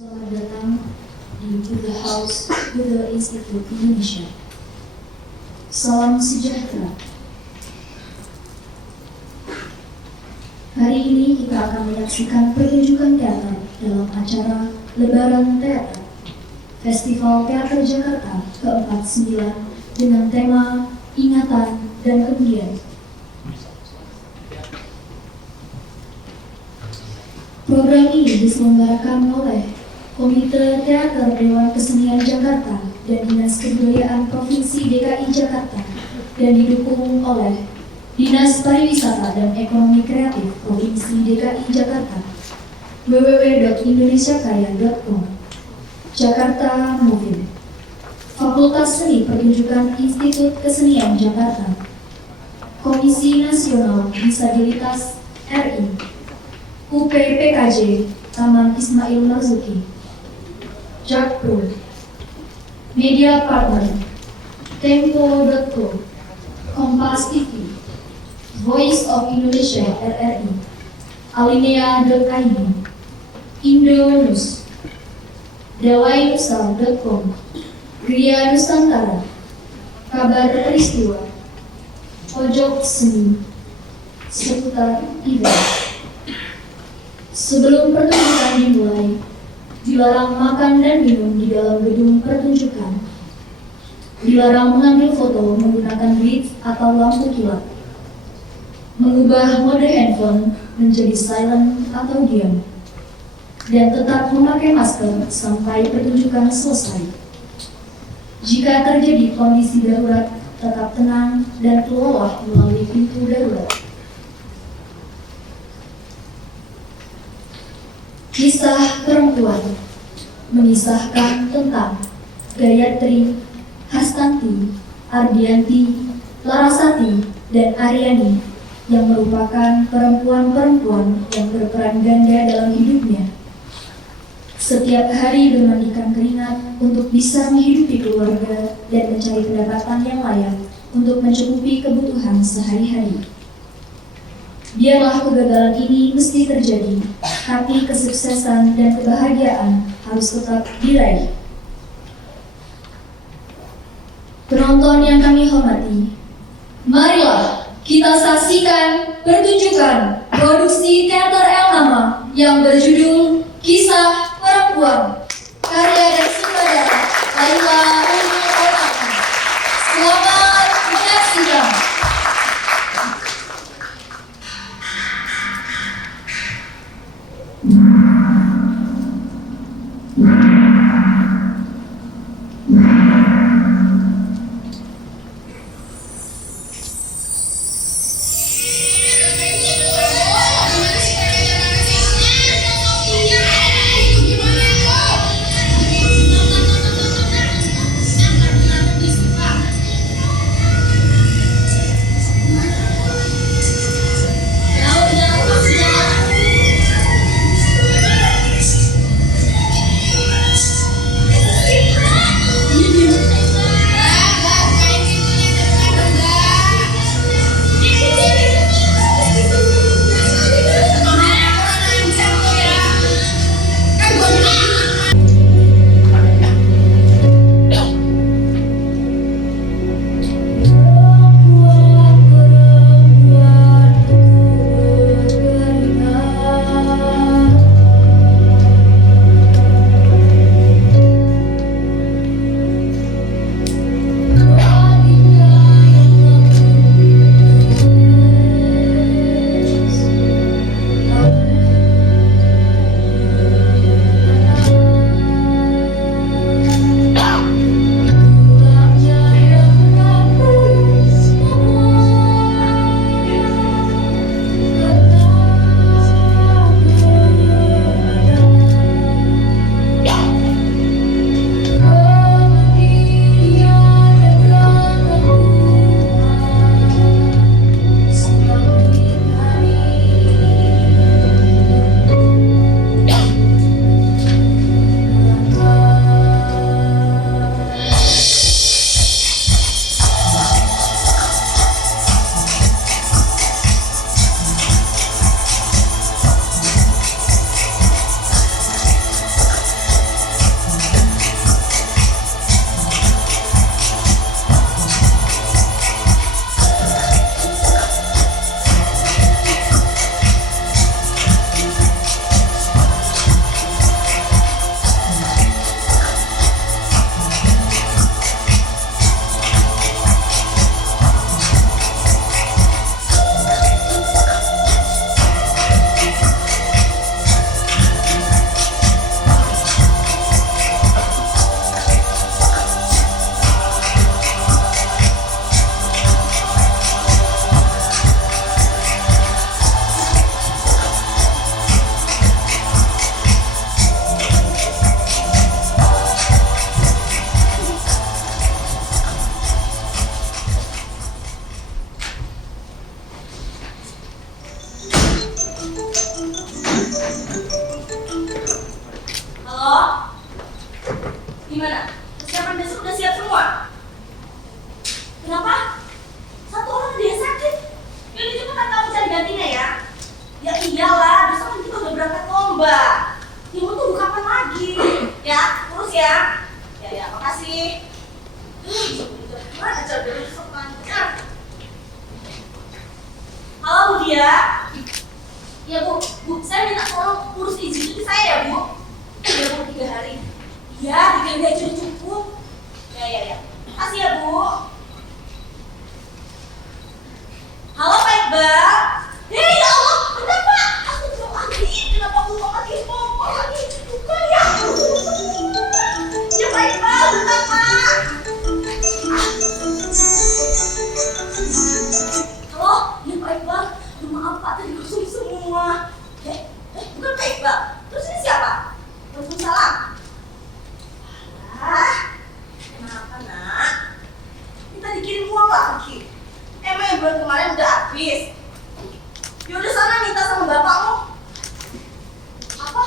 Selamat datang di Buddha House Buddha Institute Indonesia. Salam sejahtera. Hari ini kita akan menyaksikan pertunjukan teater dalam acara Lebaran Teater Festival Teater Jakarta ke-49 dengan tema Ingatan dan Kemudian. Program ini diselenggarakan oleh Komite Teater Dewan Kesenian Jakarta dan Dinas Kebudayaan Provinsi DKI Jakarta dan didukung oleh Dinas Pariwisata dan Ekonomi Kreatif Provinsi DKI Jakarta, www.indonesiakaya.com, Jakarta Movie, Fakultas Seni Pertunjukan Institut Kesenian Jakarta, Komisi Nasional Disabilitas RI, UPPKJ Taman Ismail Marzuki, Jakpro, Media Partner, Tempo.co, Kompas TV, Voice of Indonesia RRI, Alinea.id, Indonews, Dawainusa.com, Gria Nusantara, Kabar Peristiwa, Pojok Seni, seputar event. Sebelum pertunjukan dimulai, dilarang makan dan minum di dalam gedung pertunjukan. Dilarang mengambil foto menggunakan blitz atau lampu kilat. Mengubah mode handphone menjadi silent atau diam. Dan tetap memakai masker sampai pertunjukan selesai. Jika terjadi kondisi darurat, tetap tenang dan keluarlah melalui pintu darurat. Kisah perempuan mengisahkan tentang Gayatri, Hastanti, Ardianti, Larasati, dan Aryani yang merupakan perempuan-perempuan yang berperan ganda dalam hidupnya. Setiap hari bermandikan keringat untuk bisa menghidupi keluarga dan mencari pendapatan yang layak untuk mencukupi kebutuhan sehari-hari. Biarlah kegagalan ini mesti terjadi, tapi kesuksesan dan kebahagiaan harus tetap diraih. Penonton yang kami hormati, marilah kita saksikan pertunjukan produksi teater El Nama yang berjudul Kisah Perempuan, karya dan sutradara Laila Ulul Ormati. Selamat menyaksikan. ya. Ya Bu, saya minta tolong urus izin cuti saya ya Bu. Ya Bu, 3 hari. Ya, 3 hari aja udah cukup. Ya. Makasih ya Bu. Halo Pak Iqbal. Ya Allah, kenapa? Aku belum lagi. Kenapa aku kok lagi ngomong lagi? Bukan ya. Ya Pak Iqbal, bentar Pak. Halo, ya Pak Iqbal. Maaf Pak, tadi kosong semua. Bukan Pak Iqbal. Terus ini siapa? Waalaikumsalam. Kenapa nak? Minta dikirim uang lagi. Emang yang bulan kemarin udah habis. Yaudah sana minta sama bapakmu. Apa?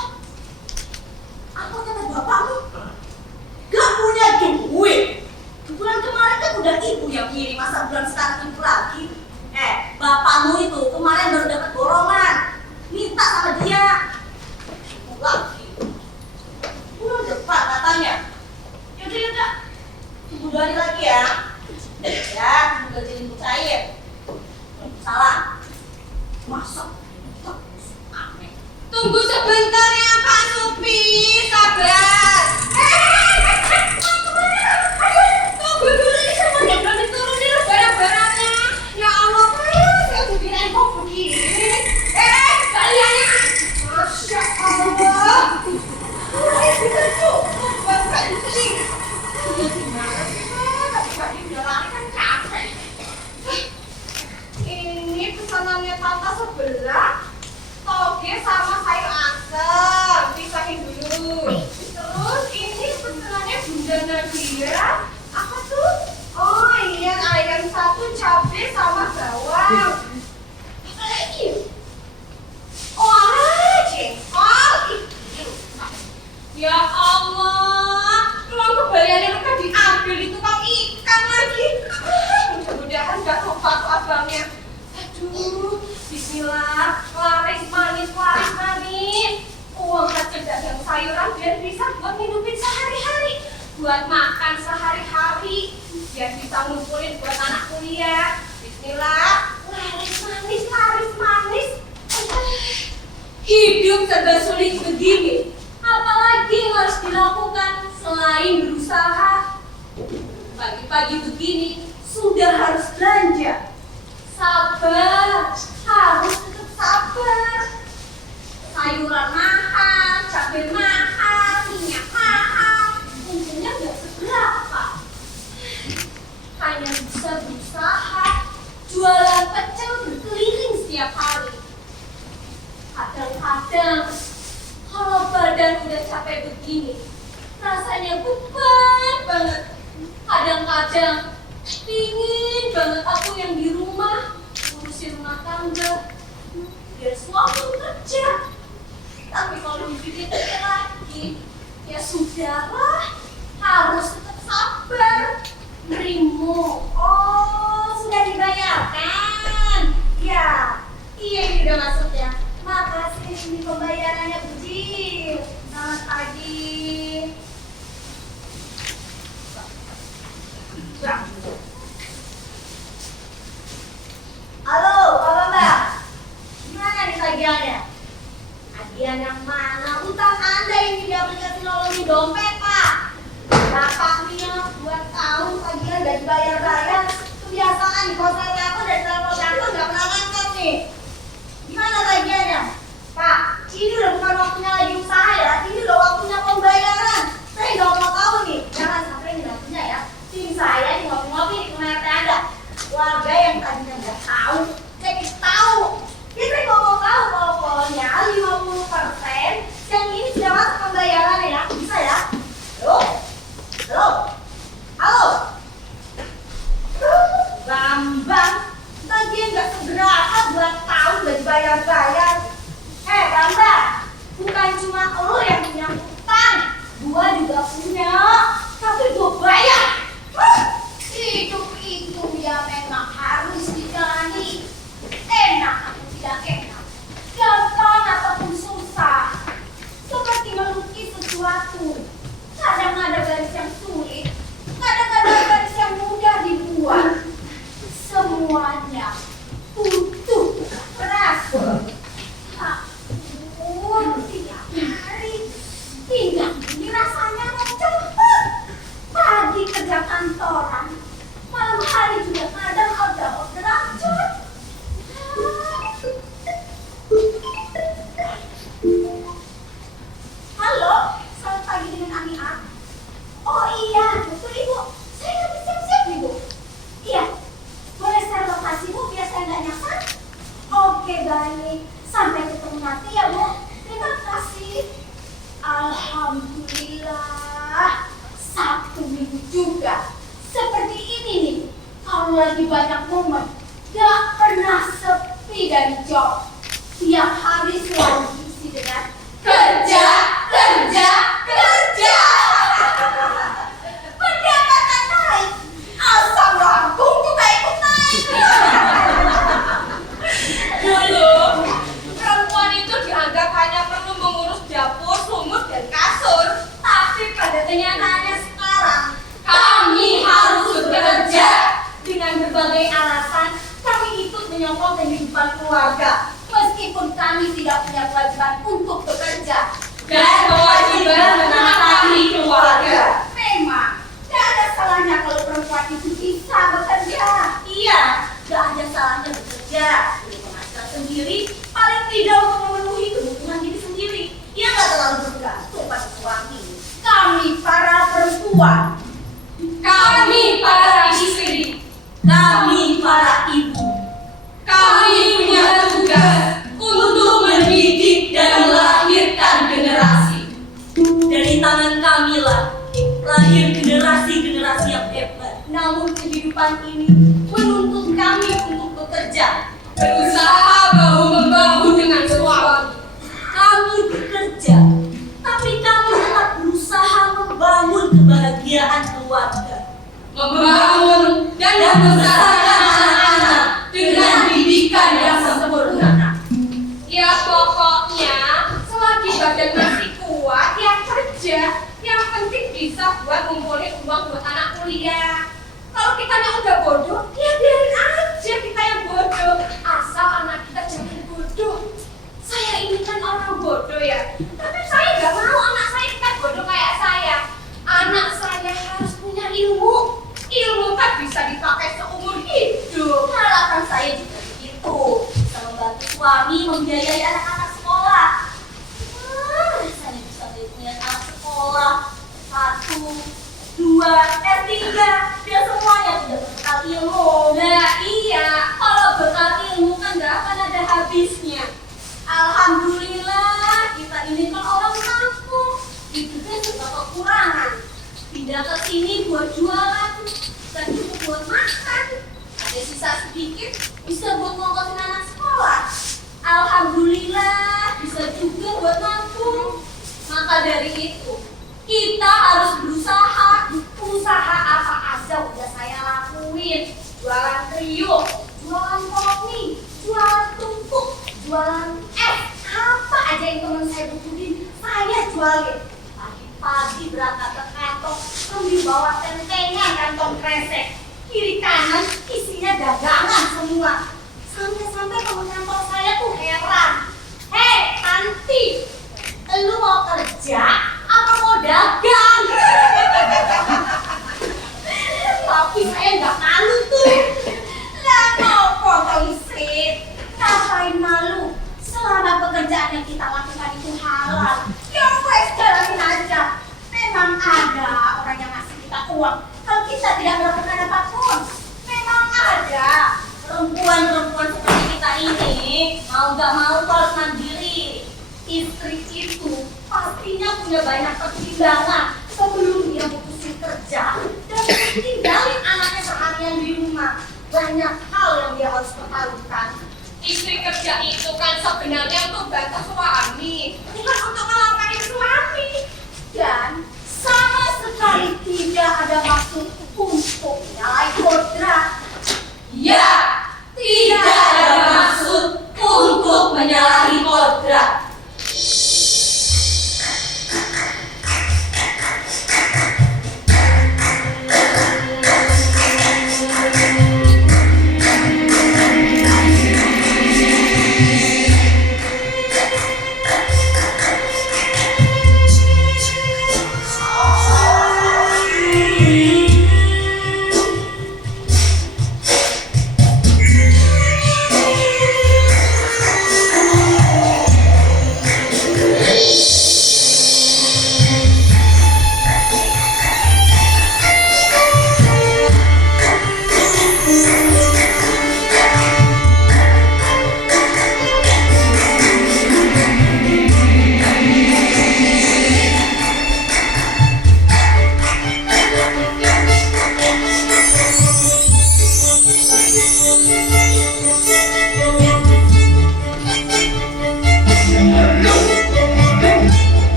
Apa kata bapakmu? Gak punya duit. Bulan kemarin kan udah ibu yang kirim, masa bulan sekarang ibu lagi. Bapakmu itu kemarin baru dapat borongan. Minta sama dia. Ibu lagi. Bulan depan katanya. Yaudah. Tunggu 2 hari lagi ya. Ya, tunggu jadi ibu cair. Salah. Masa? Aneh. Tunggu sebentar ya Pak Supi, sabar. Tunggu dulu, ini semuanya belum diturunin loh barang-barangnya. Ya Allah, saya udah kirain kok begini. Kaliannya. Masya Allah. Bisa cukup buat saya di sini. Gimana sih Pak? Tadi udah lari kan capek. Ini pesanannya tante sebelah. Toge sama sayur asem, pisahin dulu. Terus ini pesanannya Bunda Nadia. Apa tuh? Oh iya, ayam 1, cabai sama bawang. Apa lagi? Oh, jengkol. Ya Allah, uang kembaliannya udah diambil di tukang ikan lagi. Mudah-mudahan gak lupa tuh abangnya. Aduh, bismillah, laris manis. Uang hasil dagang sayuran biar bisa buat ngidupin sehari-hari, buat makan sehari-hari, biar bisa ngumpulin buat anak kuliah. Bismillah, laris manis. Hidup serba sulit begini, apalagi yang harus dilakukan selain berusaha. Pagi-pagi begini sudah harus belanja. Sabar, harus tetap sabar. Sayuran mahal, cabai mahal, minyak mahal, untungnya nggak seberapa. Hanya bisa berusaha, jualan pecel berkeliling setiap hari. Kadang-kadang, kalau badan udah capek begini, rasanya beban banget. Kadang-kadang, pingin banget aku yang di rumah, ngurusin rumah tangga, biar suami kerja. Tapi kalau dipikir-pikir lagi, ya sudahlah, harus tetap sabar. Berimu, oh sudah dibayarkan. Ya, iya ini udah masuk ya. Makasih, ini pembayarannya Bu Jil. Selamat pagi. Halo, Pak Bambang. Gimana nih tagihannya? Tagihan yang mana? Utang Anda ini di aplikasi nolongin dompet, Pak. Bapaknya 2 tahun tagihan gak dibayar-bayar. Kebiasaan di kosan aku dari telepon aku gak pernah ngangkat nih. Gimana tagihannya? Pak, ini udah bukan waktunya lagi usaha ya. Ini udah waktunya pembayaran. Saya gak mau tahu nih. Jangan sampai ini waktunya ya. Tim saya di ngopi-ngopi di kamar Anda. Warga yang tadinya nggak tahu, jadi tahu. Jadi saya nggak mau tahu pokoknya 50% yang ini sudah masuk pembayaran ya, bisa ya? Halo. Bambang, tagihan nggak seberapa 2 tahun udah dibayar-bayar. Bambang, bukan cuma lo yang punya utang, gua juga punya, tapi gua bayar. Hidup itu ya memang harus dijalani. Enak atau tidak enak, gampang ataupun susah, seperti melukis sesuatu. Kadang ada garis yang sulit, kadang ada garis yang mudah dibuat. Semuanya butuh keras. Sampai ketemu nanti ya Bu. Terima kasih. Alhamdulillah. Sabtu Minggu juga. Seperti ini nih. Kalau lagi banyak momen, gak pernah sepi dari job. Tiap hari selalu diisi dengan kerja, kerja, kerja. Pendapatan naik, asam lambung juga ikut naik. Dulu, perempuan itu dianggap hanya perlu mengurus dapur, sumur, dan kasur. Tapi pada kenyataannya sekarang, Kami harus bekerja. dengan berbagai alasan, kami ikut menyokong kehidupan keluarga. Meskipun kami tidak punya kewajiban untuk bekerja. Dan kewajiban menafkahi keluarga. Memang, gak ada salahnya kalau perempuan itu bisa bekerja. Iya, gak ada salahnya bekerja untuk penghasilan sendiri, paling tidak untuk memenuhi kebutuhan diri sendiri. Ia gak terlalu bergantung pada suami. Kami para perempuan, Kami para istri. Kami para ibu, Kami punya tugas untuk mendidik dan melahirkan generasi. dari tangan kamilah lahir generasi-generasi yang hebat. namun kehidupan ini menuntut kami untuk bekerja. Berusaha bahu-membahu dengan suami. Kami bekerja, tapi kami tetap berusaha membangun kebahagiaan keluarga. Membangun dan membesarkan anak-anak dengan didikan yang sempurna. Ya pokoknya selagi badan masih kuat ya kerja. Yang penting bisa buat ngumpulin uang buat anak kuliah. Kalau kitanya udah bodoh, ya biarin aja kita yang bodoh. Asal anak kita jangan bodoh. Saya ini kan orang bodoh ya, tapi saya gak mau anak saya kan bodoh kayak saya. Anak saya harus punya ilmu. Ilmu kan bisa dipakai seumur hidup. Harapan saya juga begitu, bisa membantu suami membiayai anak-anak sekolah. Saya bisa punya anak sekolah 1, 2, 3, dan semuanya sudah berbekal ilmu. Nah iya, kalau bekal ilmu kan gak akan ada habisnya. Alhamdulillah, kita ini kan orang kampung, hidupnya serba kekurangan. Pindah ke sini buat jualan, dan cukup buat makan. Ada sisa sedikit, bisa buat ngongkosin anak sekolah. Alhamdulillah, bisa juga buat nabung. Maka dari itu, kita harus berusaha. Usaha apa aja udah saya lakuin. Jualan kriuk, jualan kopi, jualan tumpuk, jualan es. Apa aja yang teman saya butuhin, saya jualin. Pagi-pagi berangkat ke kantor, sambil bawa tentengan kantong kresek. Kiri kanan isinya dagangan semua. Sampai-sampai teman kantor saya tuh heran. Hei, Tanti, lu mau kerja apa mau dagang? Tapi saya nggak malu tuh. Lah nopo toh Isit? Ngapain malu? Selama pekerjaan yang kita lakukan itu halal, ya wes jalanin aja. Memang ada orang yang ngasih kita uang kalau kita tidak melakukan apapun. Memang ada. Perempuan-perempuan seperti kita ini, mau gak mau tuh harus mandiri. Istri itu pastinya punya banyak pertimbangan sebelum dia putusin kerja dan tinggalin anaknya seharian di rumah. Banyak hal yang dia harus pertaruhkan. Istri kerja itu kan sebenarnya untuk bantu suami. Bukan untuk melangkahi suami. Dan sama sekali tidak ada maksud untuk menyalahi kodrat. Ya, tidak ada maksud untuk menyalahi kodrat.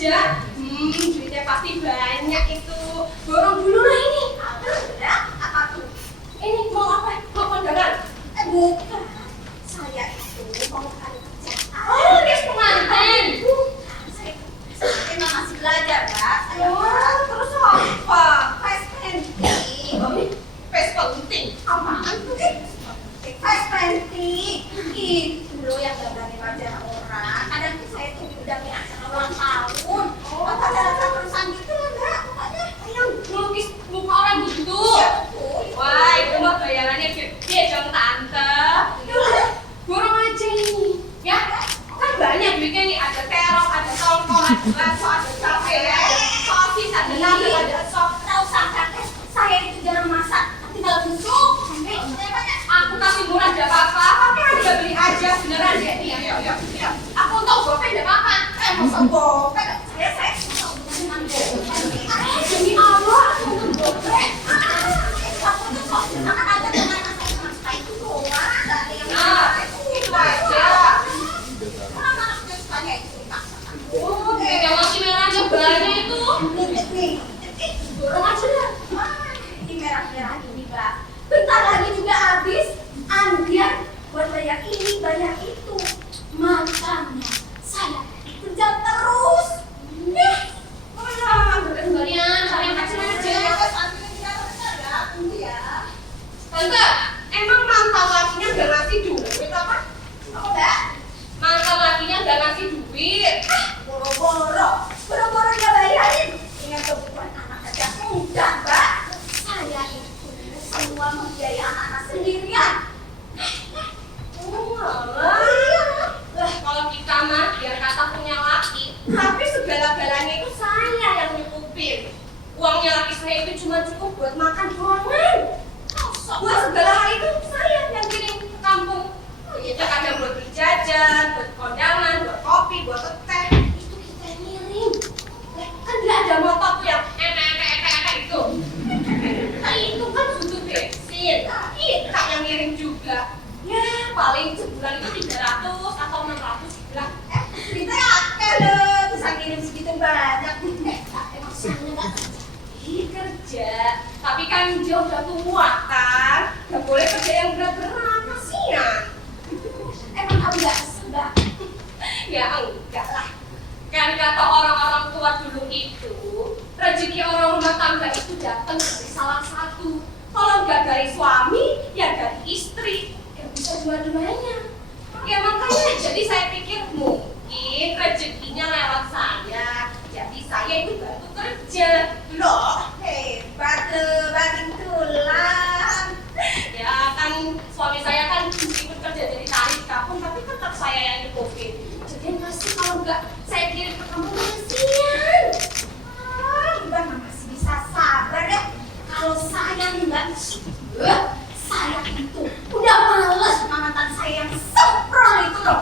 aja. Duitnya pasti banyak itu. Borong dulu lah ini. Ya, apa tuh? Ini mau apa? Mau kondangan? Bukan. Saya itu mau cari kerjaan. Oh, dia pengantin. Saya memang masih belajar, Mbak. Saya Terus apa? Face painting. Face penting. Apaan tuh? Face painting. Itu loh yang gambarin wajah orang. Kadang tuh saya tuh diundangin acara ulang tahun. Acara perusahaan gitu lah, Mbak. Pokoknya Yang lukis muka orang gitu. betul. Wah, itu mah bayarannya gede dong tante. Yaudah, borong aja ini. Ya, kan banyak duitnya nih. Ada terong, ada tongkol, ada bakso, ada cabai, ada sosis, ada nasi, ada sop. Nggak usah, Kak. Saya itu jarang masak. Nanti kalau busuk, sampai saya banyak. Aku kasih murah ada apa-apa, tapi harga beli aja beneran deh. Nih, ayo. Aku tahu gopeng ada apa? Masa gopek? Saya suka dengan gopek. Demi Allah. Aku tuh kok akan ada dengan saya itu doang. Nggak ada yang Nah, itu aja. Kenapa anaknya sukanya itu dipaksakan? Oh, yang masih merahnya banyak itu. Nih, Borong aja dah. ini merah-merah ini, Mbak. Bentar lagi juga habis. Andian buat bayar ini, bayar itu. Makanya saya kerja terus. Kalian kecil aja. Tante, emang mantan lakinya gak ngasih duit apa? Apa, Mbak? Mantan lakinya gak ngasih duit. Boro-boro dia bayarin. Ingat kebutuhan anak aja udah, Mbak. Saya itu semua membiayai anak-anak sendirian. Oh, malah. Lah, kalau kita mah biar kata punya laki, tapi segala-galanya itu saya yang nyukupin. Uangnya laki saya itu cuma cukup buat makan doangan. Buat segala hal itu saya yang kirim ke kampung. Ya kadang buat beli jajan, buat kondangan, buat kopi, buat teh. Itu kita yang ngirim. Kan dia ada motor tuh yang itu. Nah, itu kan butuh bensin. Kita yang ngirim juga. Ya paling sebulan itu 300 atau 600 sebulan. Kita akeh loh, bisa ngirim segitu banyak. Emang saya nggak Kerja, tapi kan dia udah tua kan, gak boleh kerja yang berat-berat, kasihan. emang kamu nggak kesel, Mbak? Ya enggak lah. Kan kata orang-orang tua dulu itu, rezeki orang rumah tangga itu datang dari salah satu. Kalau nggak dari suami, ya dari istri. Gak bisa dua-duanya. Ya makanya, jadi saya pikir mungkin rezekinya lewat saya. Jadi saya itu bantu kerja. Loh, hebat loh, banting tulang. Ya kan suami saya kan ikut kerja jadi tari di kampung, tapi tetap saya yang nyukupin. Jadi masih kalau nggak saya kirim ke kampung kasihan. Mbak masih bisa sabar ya. Kalau saya nih, Mbak, saya itu udah males sama mantan saya yang sempro itu loh.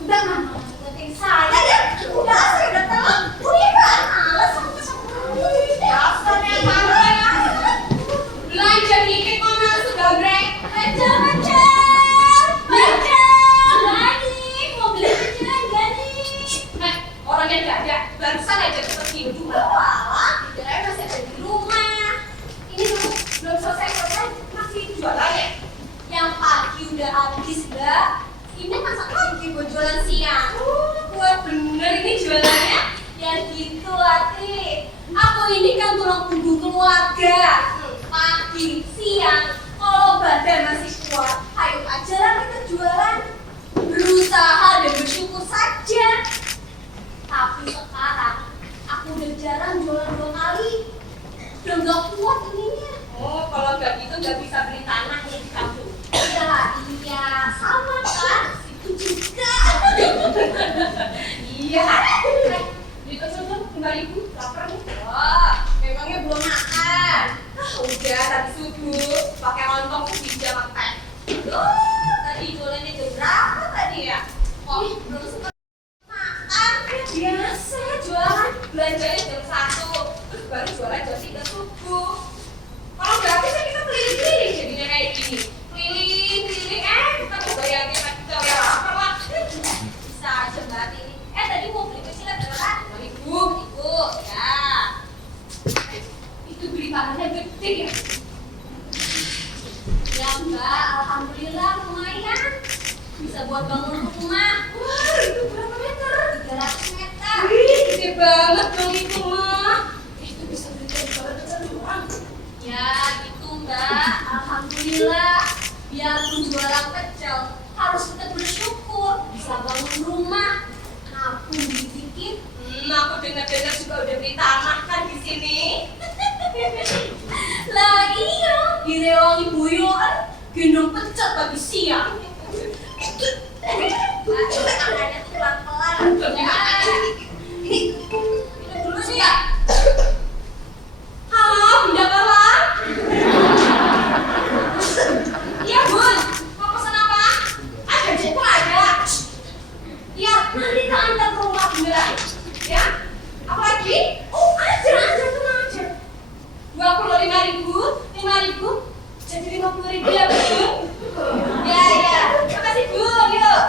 Udah nggak mau ngikutin saya ya. Udah, saya udah tahu. Udah males sama sempro. Dasarnya tante ya. Belanja dikit mana sudah brek. Belajar. Mau beli belajar nggak nih? Orangnya nggak ada. Barusan aja tertidur. Walah, kirain masih ada di rumah. Ini belum selesai masih jualan ya? Yang pagi udah habis, Mbak. Ini masak lagi buat jualan siang. Wah bener ini jualannya. Ya gitu, Ati. Aku ini kan tulang punggung keluarga. Pagi, siang, kalau badan masih kuat, ayo aja lah kita jualan. Berusaha dan bersyukur saja. Tapi sekarang, aku udah jarang jualan 2 kali. Udah gak kuat ininya. Oh kalau nggak gitu nggak bisa beli tanah nih di kampung. Iya, sama kan? Itu juga. Iya. Beli kecil tuh 5.000. Lapar nih. Wah, memangnya belum makan. Udah tadi subuh pakai lontong ubi sama teh. Tadi jualannya jam berapa tadi ya? Oh, Belum sempat makan. biasa jualan belanjanya jam 1 terus baru jualan jam 3 subuh. Kalau gratis ya kita keliling-keliling jadinya kayak gini. Keliling-keliling kita mau bayarnya kita ya lapar lah. Bisa aja Mbak ini. Tadi mau beli kecilnya berapa? dikit. Aku dengar-dengar juga udah beli tanah kan di sini. Lah iya, direwangi buyoan, gendong pecet pagi siang. Tangannya tuh pelan-pelan. Ini minum dulu sih ya. Halo, Bunda Carla. Iya, Bun. Mau pesan apa? Ada jeko ada. Iya, nanti tak antar ke rumah Bunda. Ya? Apa lagi? Oh, ada, tenang aja. 25.000 jadi 50.000 ya, Bun. Ya, ya. Makasih, Bun. Yuk.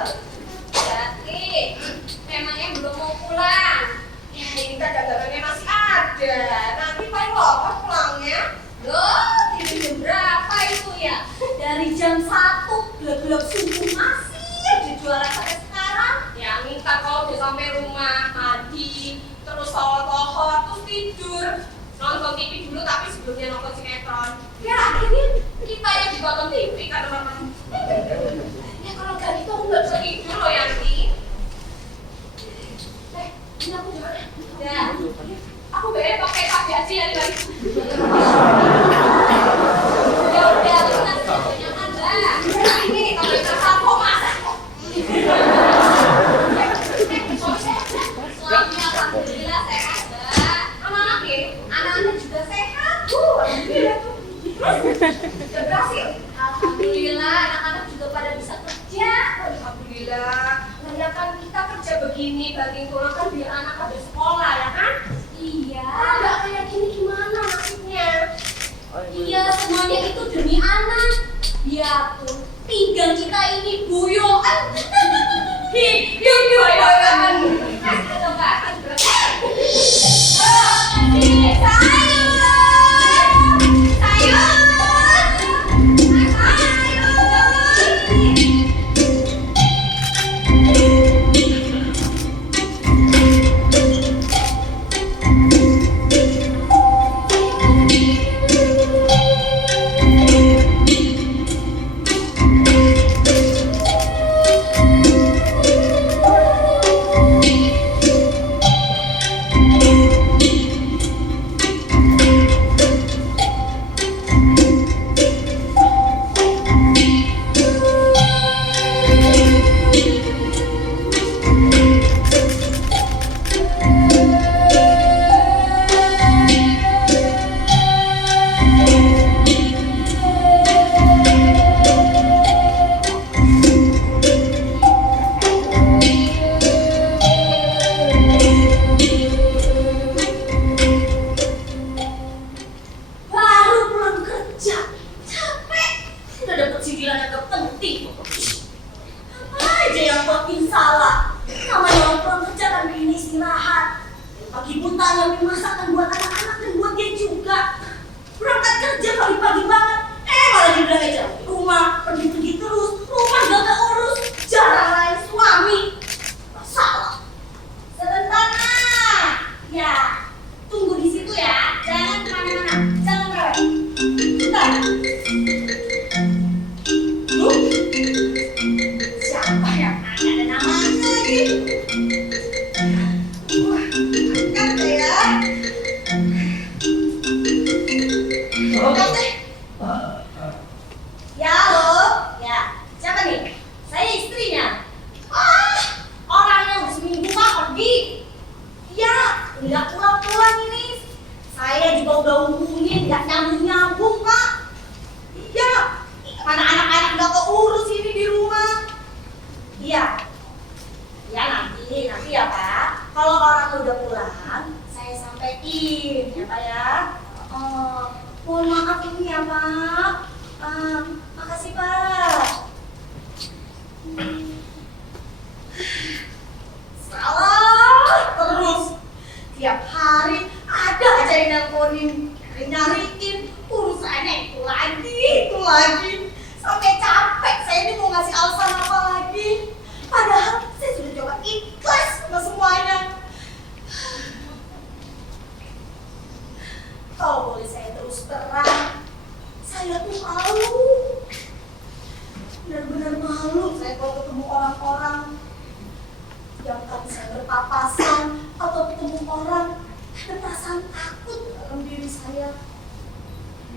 Jadi, memangnya belum mau pulang. Ya, ini kan dagangannya masih ada. Nanti paling lopot pulangnya. Loh, tidur jam berapa itu ya? Dari jam 1 gelap-gelap subuh masih aja jualan sampai sekarang. Ya, minta kalau udah sampai rumah, mandi, terus sholat, terus tidur. Nonton TV dulu, tapi sebelumnya nonton sinetron. Ya, akhirnya kita yang ditonton TV kan, teman-teman. Ya, kalau gak gitu aku gak bisa tidur loh, Yanti. Ini aku juga. Ya, aku bayar pakai KBAC ya, nih. Ya udah, terus nanti banyak Anda. Ini kalau kita sampo masak kok. Suaminya alhamdulillah sehat, Mbak. Anak-anak ya? Anak-anak juga sehat. Alhamdulillah tuh. Udah berhasil. Alhamdulillah anak-anak juga pada bisa kerja. Alhamdulillah. Nah ya kan kita kerja begini, banting tulang kan biar anak ada sekolah ya kan? Iya. Nggak kayak gini gimana maksudnya? Iya, semuanya itu demi anak. Biarpun tinggal kita ini buyoan. Yuk, kan. Baru pulang kerja, capek. Udah dapet sindiran yang gak penting. Apa aja yang buat salah. Namanya orang pulang kerja kan pengen istirahat. Pagi buta ngambil masakan buat anak-anak dan buat dia juga. Berangkat kerja pagi-pagi banget. Malah dibilang aja rumah pergi-pergi terus. Rumah gak keurus. Jarang lain suami. Masalah. Sebentar, Nak. Ya, tunggu di situ ya. Jangan kemana-mana. Jangan lewat. Bentar. Loh? Siapa yang nanya ada namanya lagi? Wah, angkat deh ya. Angkat deh. Ya, halo. Ya, siapa nih? Saya istrinya. Orang yang udah seminggu nggak pergi. Iya, nggak pulang-pulang ini. Saya juga udah hubungin, nggak nyambung-nyambung, Pak. Iya, mana anak-anak nggak keurus ini di rumah. Iya, ya nanti ya Pak. Kalau orang udah pulang, saya sampaikan ya Pak ya. Mohon maaf ini ya Pak. Makasih Pak. Salah terus. Tiap hari ada aja yang nelponin, nyariin urusannya itu lagi. Sampai capek saya ini mau ngasih alasan apa lagi. Padahal saya sudah coba ikhlas sama semuanya. Kalau boleh saya terus terang, saya tuh malu. Benar-benar malu saya kalau ketemu orang-orang yang tadi saya berpapasan atau ketemu orang, ada perasaan takut dalam diri saya.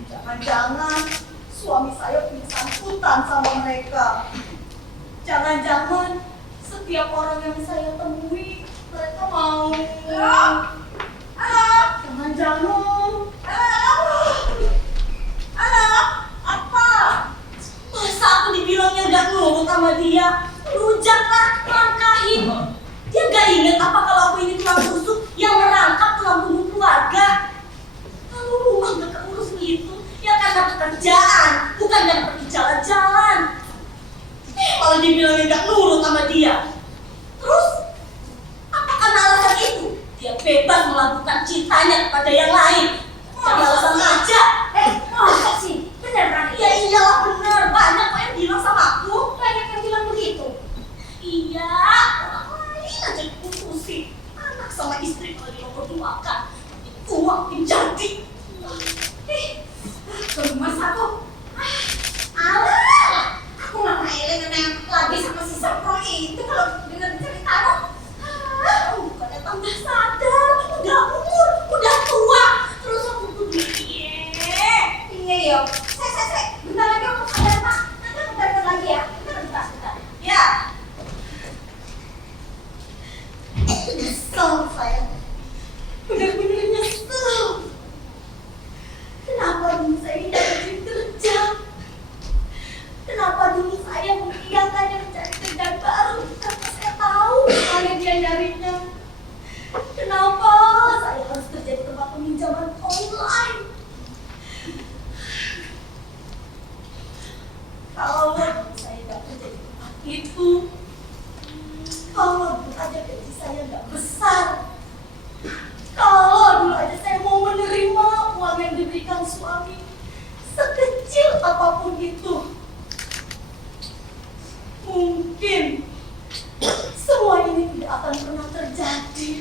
Jangan-jangan suami saya punya sangkutan sama mereka. Jangan-jangan setiap orang yang saya temui mereka mau. Jangan-jangan. Halo, apa? Masa aku dibilangnya gak nurut sama dia? Rujaklah, langkahin. Dia gak ingat apa kalau aku ini tulang rusuk yang merangkap tulang punggung keluarga. Kalau rumah gak keurus begitu, ya karena pekerjaan, bukan karena pergi jalan-jalan. Malah dibilangnya gak nurut sama dia. Terus, apa karena alasan itu? Dia bebas melakukan cintanya kepada yang lain. Jadi alasan aja. Masa sih? Beneran? Ya iyalah bener, banyak kok yang bilang sama aku. Banyak yang bilang begitu. Iya, orang lain aja diputusin. Anak sama istri kalau diperduakan, itu makin jadi. Ke rumah aku. Alah, aku gak main lagi sama si Sapro itu kalau dengar cerita lo. Bukannya tambah sadar, udah umur, udah tua. Terus aku kudu Iya yo. Bentar lagi aku sadar Pak. Nanti aku telepon lagi ya. Bentar. ya. Nyesel saya. Bener-bener nyesel. Kenapa dulu saya tidak mencari kerja? Kenapa dulu saya mengiyakannya mencari kerjaan baru? Karena saya tahu mana dia nyarinya. Kenapa saya harus kerja di tempat peminjaman online? Kalau saya nggak kerja di tempat itu, kalau dulu aja gaji saya nggak besar, kalau dulu aja saya mau menerima uang yang diberikan suami, sekecil apapun itu, mungkin semua ini tidak akan pernah terjadi.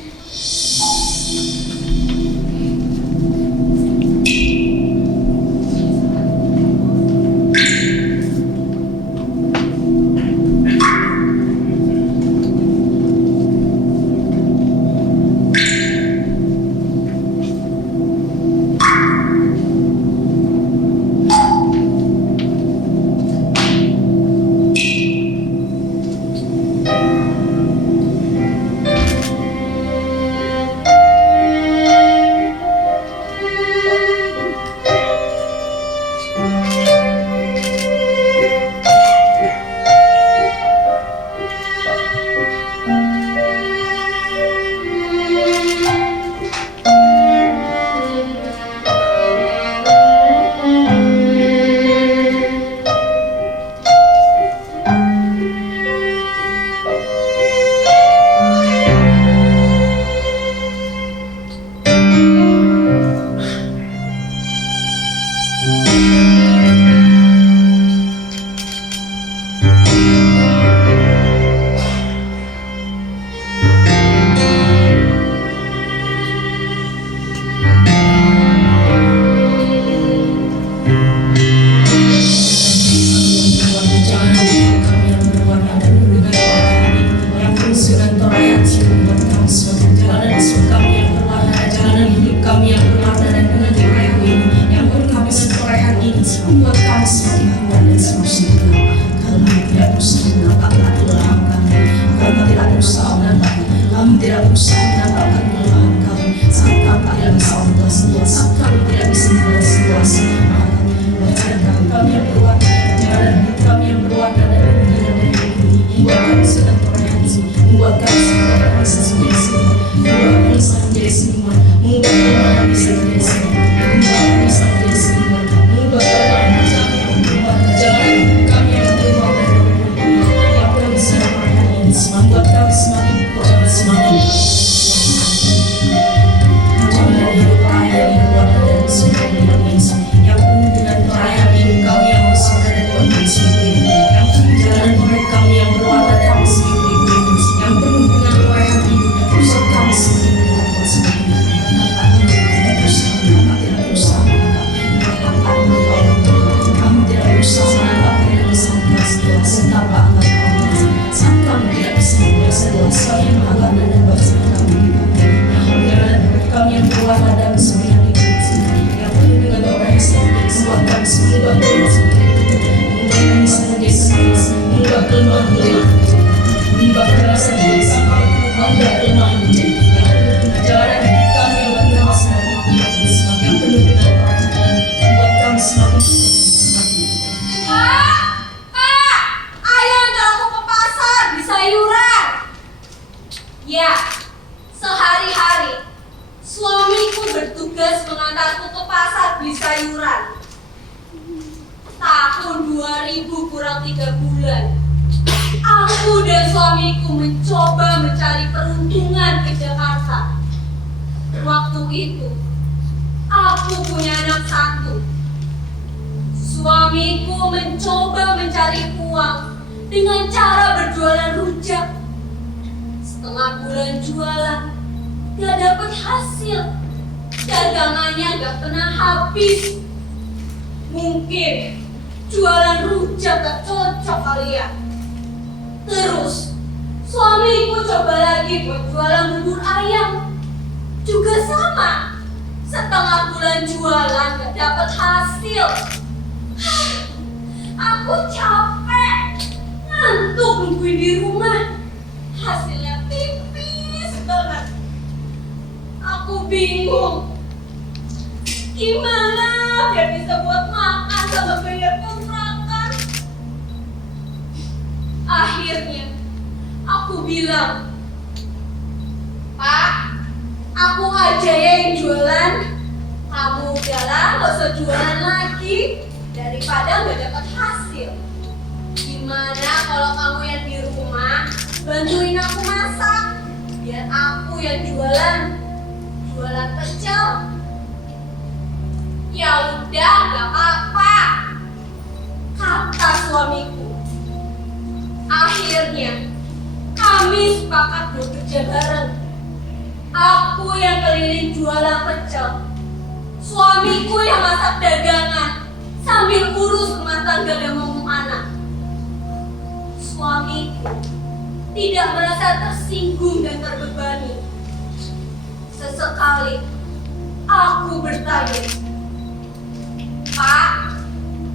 bertugas mengantarku ke pasar beli sayuran. Tahun 2000 kurang 3 bulan. Aku dan suamiku mencoba mencari peruntungan ke Jakarta. Waktu itu, aku punya anak 1. Suamiku mencoba mencari uang dengan cara berjualan rujak. Setengah bulan jualan, gak dapet hasil. Dagangannya gak pernah habis. Mungkin jualan rujak gak cocok kali ya. Terus, suamiku coba lagi buat jualan bubur ayam. Juga sama. Setengah bulan jualan gak dapet hasil. Aku capek. Ngantuk nungguin di rumah. Hasilnya tipis banget. Aku bingung. Gimana biar bisa buat makan sama bayar kontrakan? Akhirnya, aku bilang, Pak, aku aja ya yang jualan. Kamu udahlah, gak usah jualan lagi. Daripada gak dapat hasil. Gimana kalau kamu yang di rumah bantuin aku masak? Biar aku yang jualan. Jualan pecel. Ya udah, gak apa-apa, kata suamiku. Akhirnya, kami sepakat bekerja bareng. Aku yang keliling jualan pecel, suamiku yang masak dagangan sambil urus rumah tangga dan ngomong anak. Suamiku tidak merasa tersinggung dan terbebani. Sesekali, aku bertanya, Pak,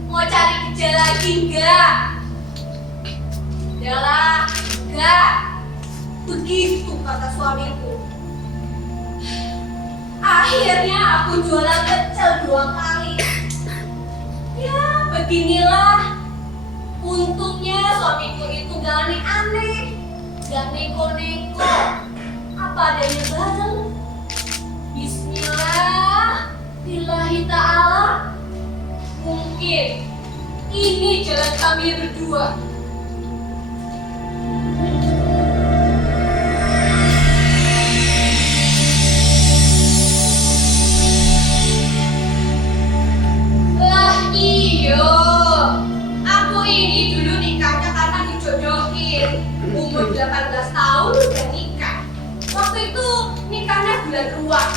mau cari kerja lagi enggak? Udahlah, enggak. Begitu kata suamiku. Akhirnya aku jualan pecel 2 kali. Ya, beginilah. Untungnya suamiku itu gak aneh-aneh, gak neko-neko. Apa adanya bareng. Bismillah, billahi ta'ala. Mungkin ini jalan kami berdua. Lah iyo, aku ini dulu nikahnya karena dijodohin. Umur 18 tahun udah nikah. Waktu itu nikahnya bulan ruang.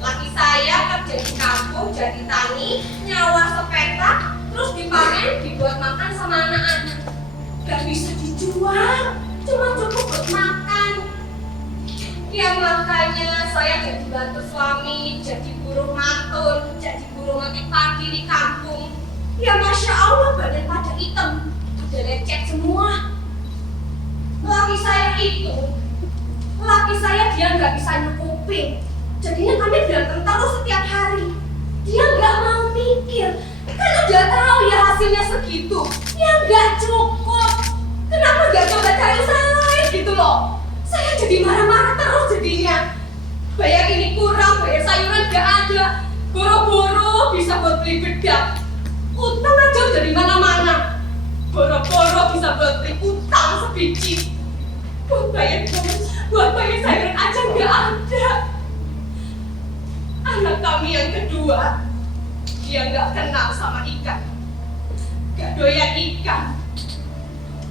Laki saya kerja di kampung jadi tani, nyawar sepeta, terus dipanen, dibuat makan sama anak-anak. Gak bisa dijual, cuma cukup buat makan. Ya makanya saya jadi bantu suami, jadi buruh matun, jadi buruh metik pagi di kampung. Ya Masya Allah badan pada hitam, pada lecet semua. Laki saya dia gak bisa nyukupin. Jadinya kami berantem terus setiap hari. Dia nggak mau mikir, kan udah tahu ya hasilnya segitu. Ya nggak cukup. Kenapa nggak coba cari usaha lain gitu loh? Saya jadi marah-marah terus jadinya. Bayar ini kurang, bayar sayuran nggak ada. Boro-boro bisa buat beli bedak. Utang aja dari mana-mana. Boro-boro bisa buat beli utang sebiji. Buat bayar sayuran aja nggak ada. Anak kami yang kedua, dia nggak kenal sama ikan, nggak doyan ikan,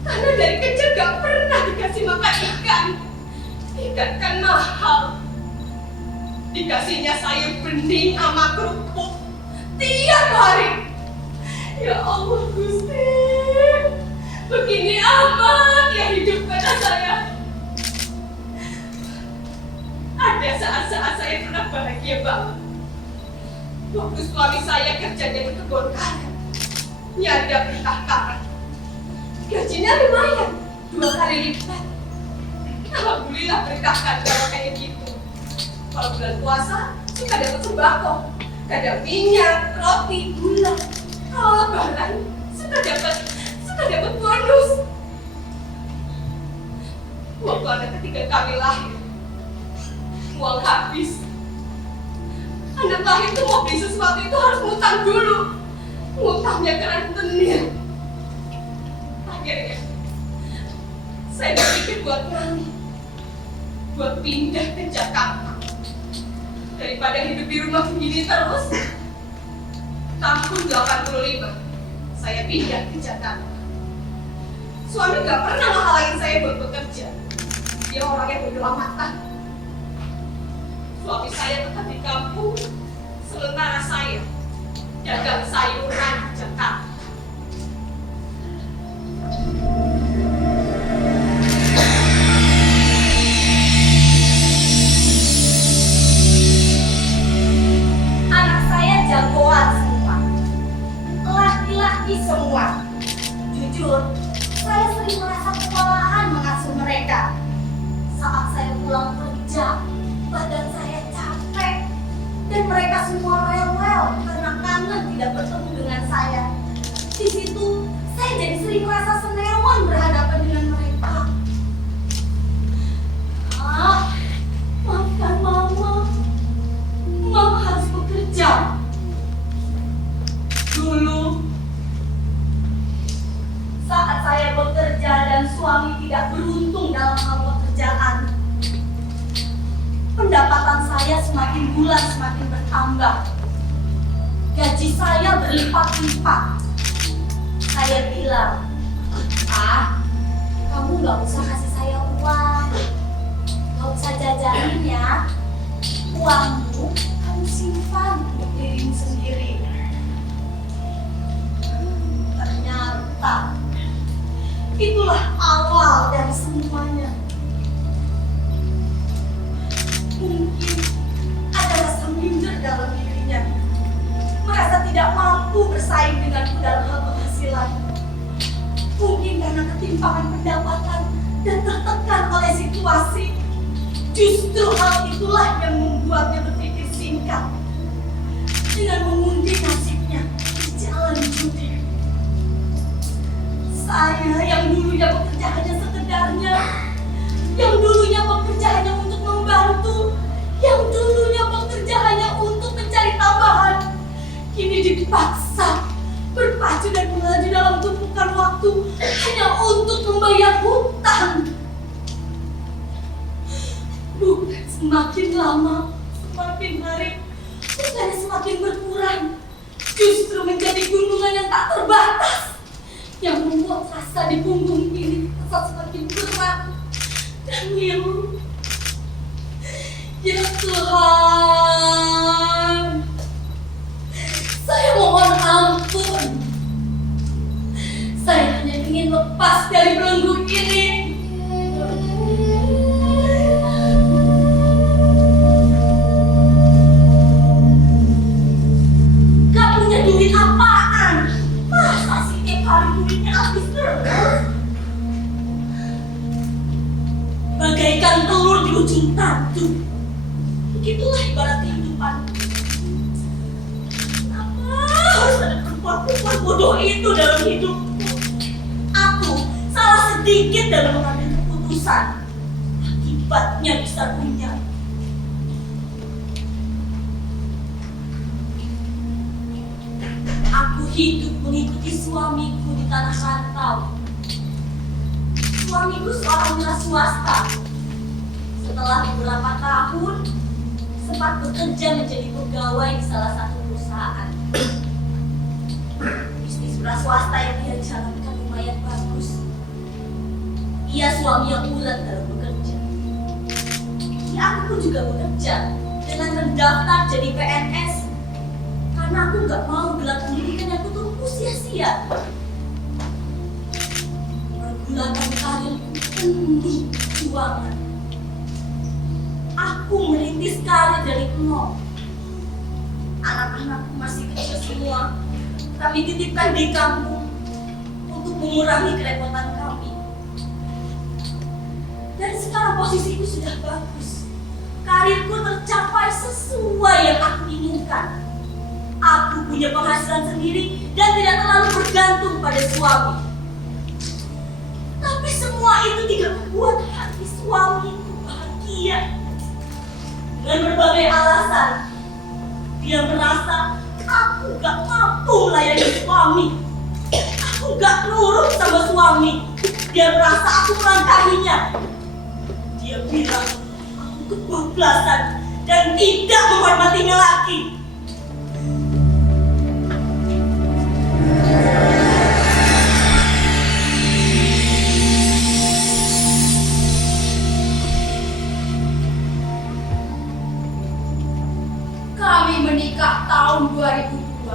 karena dari kecil nggak pernah dikasih makan ikan. Ikan kan mahal, dikasihnya sayur bening sama kerupuk tiap hari. Ya Allah Gusti, begini amat ya hidup kata saya. Ada saat-saat saya pernah bahagia banget. Waktu suami saya kerja jadi kebun karet, nyadap bertakaran. Gajinya lumayan, 2 kali lipat. Alhamdulillah berkahkan kalau kayak gitu. Kalau bulan puasa, suka dapat sembako. Kadang minyak, roti, gula. Kalau lebaran, suka dapat bonus. Waktu anak ketiga kami lahir, uang habis. Anak lahir tuh mau beli sesuatu itu harus ngutang dulu. Ngutangnya ke rentenir. Akhirnya saya berpikir buat nani, buat pindah ke Jakarta. Daripada hidup di rumah begini terus. Tahun 85 saya pindah ke Jakarta. Suami gak pernah menghalangi saya buat bekerja. Dia orangnya bodo amatan. Suami saya tetap di kampung, sementara saya dagang sayuran di Jakarta. Anak saya jagoan semua, laki-laki semua. Jujur, saya sering merasa kewalahan mengasuh mereka. Saat saya pulang kerja, badan saya capek dan mereka semua rewel karena kangen tidak bertemu dengan saya. Di situ, saya jadi sering merasa senewan berhadapan dengan mereka. Maafkan Mama. Mama harus bekerja. Dulu, saat saya bekerja dan suami tidak beruntung dalam hal pekerjaan, pendapatan saya semakin bulan semakin bertambah. Gaji saya berlipat-lipat. Saya bilang, kamu gak usah kasih saya uang, gak usah jajanin ya. Uangmu kamu simpan untuk dirimu sendiri. Ternyata itulah awal dari semuanya. Mungkin ada rasa minder dalam dirinya, merasa tidak mampu bersaing denganku dalam hal penghasilan. Mungkin karena ketimpangan pendapatan dan tertekan oleh situasi. Justru hal itulah yang membuatnya berpikir singkat dengan mengundi nasibnya di jalan judi. Saya yang dulunya bekerja hanya sekedarnya, yang dulunya bekerja hanya untuk membantu, yang dulunya bekerja hanya untuk mencari tambahan, kini dipaksa berpacu dan melaju dalam tumpukan waktu hanya untuk membayar hutang. Bukan semakin lama, semakin hari, bukannya semakin berkurang, justru menjadi gunungan yang tak terbatas, yang membuat rasa di punggung ini terasa semakin berat dan ngilu. Ya Tuhan, saya mohon ampun. Saya hanya ingin lepas dari belenggu ini. Gak punya duit apaan? Masa sih tiap hari duitnya habis terus? Bagaikan telur di ujung tanduk. Begitulah ibarat kehidupan. Kenapa harus ada perempuan-perempuan bodoh itu dalam hidupku? Aku salah sedikit dalam mengambil keputusan, akibatnya bisa runyam. Aku hidup mengikuti suamiku di tanah rantau. Suamiku seorang wira swasta. Setelah beberapa tahun, sempat bekerja menjadi pegawai di salah satu perusahaan. Bisnis wira swasta yang dia jalankan lumayan bagus. Ia suami yang ulet dalam bekerja. Ya, aku pun juga bekerja dengan mendaftar jadi PNS. Karena aku gak mau gelar pendidikan yang kutempuh sia-sia. Pergulatan karirku penuh perjuangan. Aku merintis karir dari nol. Anak-anakku masih kecil semua. Kami titipkan di kampung untuk mengurangi kerepotan kami. Dan sekarang posisiku sudah bagus. Karirku tercapai sesuai yang aku inginkan. Aku punya penghasilan sendiri dan tidak terlalu bergantung pada suami. Tapi semua itu tidak membuat hati suamiku bahagia. Dengan berbagai alasan, Dia merasa aku gak mampu melayani suami. Aku gak nurut sama suami. Dia merasa aku melangkahinya. Dia bilang aku kebablasan dan tidak menghormatinya lagi. Kami menikah tahun 2002.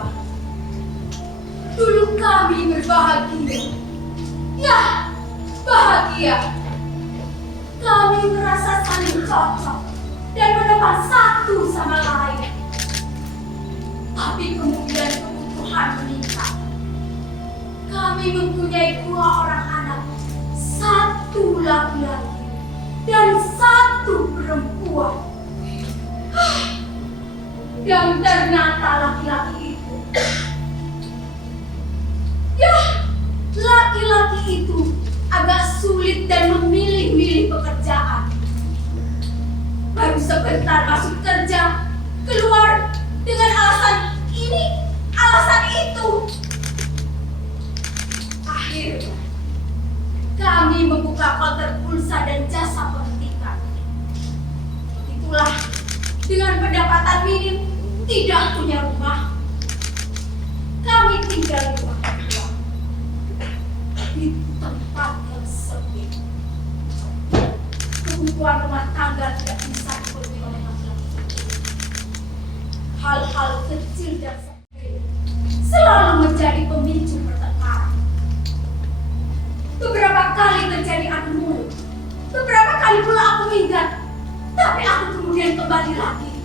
Dulu kami berbahagia. Ya, bahagia. Kami merasa saling cocok dan menepat satu sama lain. Tapi kemudian kebutuhan meningkat. Kami mempunyai 2 orang anak, 1 laki-laki dan 1 perempuan. Dan ternyata laki-laki itu, laki-laki itu agak sulit dan memilih-milih pekerjaan. Baru sebentar masuk kerja, keluar dengan alasan ini, alasan itu. Akhirnya, kami membuka konter pulsa dan jasa pemetikan. Itulah, dengan pendapatan minim, tidak punya rumah. Kami tinggal di rumah kedua, di tempat yang sepi. Kebutuhan rumah tangga tidak bisa dipenuhi oleh laki-laki. Hal-hal kecil dan sepele selalu menjadi pemicu pertengkaran. Beberapa kali terjadi adu mulut. Beberapa kali pula aku minggat, tapi aku kemudian kembali lagi.